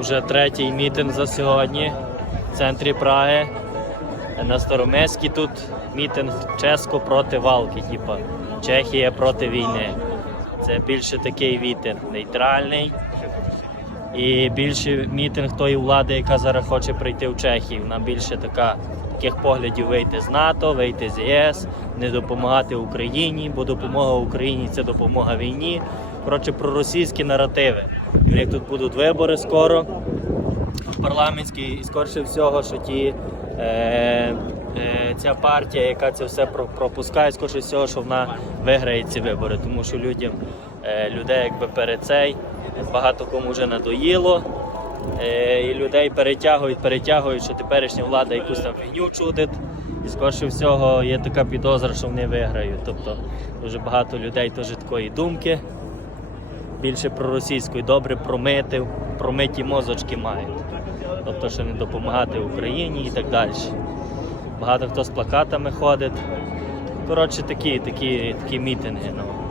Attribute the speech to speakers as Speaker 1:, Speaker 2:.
Speaker 1: Уже третій мітинг за сьогодні в центрі Праги. На Старомеській тут мітинг Ческо проти валки, типу Чехія проти війни. Це більше такий вітер нейтральний. І більше мітинг тої влади, яка зараз хоче прийти в Чехію. Вона більше така таких поглядів вийти з НАТО, вийти з ЄС, не допомагати Україні, бо допомога Україні це допомога війні. Коротше, проросійські наративи. І як тут будуть вибори скоро, парламентські, і скорше всього, що ті. Е, е, ця партія, яка це все про- пропускає, скорше всього, що вона виграє ці вибори, тому що людям е, людей якби перед цей багато кому вже надоїло. Е, і людей перетягують, перетягують, що теперішня влада якусь там фігню чудить. І скорше всього є така підозра, що вони виграють. Тобто дуже багато людей теж такої думки. Більше проросійської, добре промити, промиті мозочки мають. Тобто, що не допомагати Україні і так далі. Багато хто з плакатами ходить. Коротше, такі, такі, такі мітинги. Ну.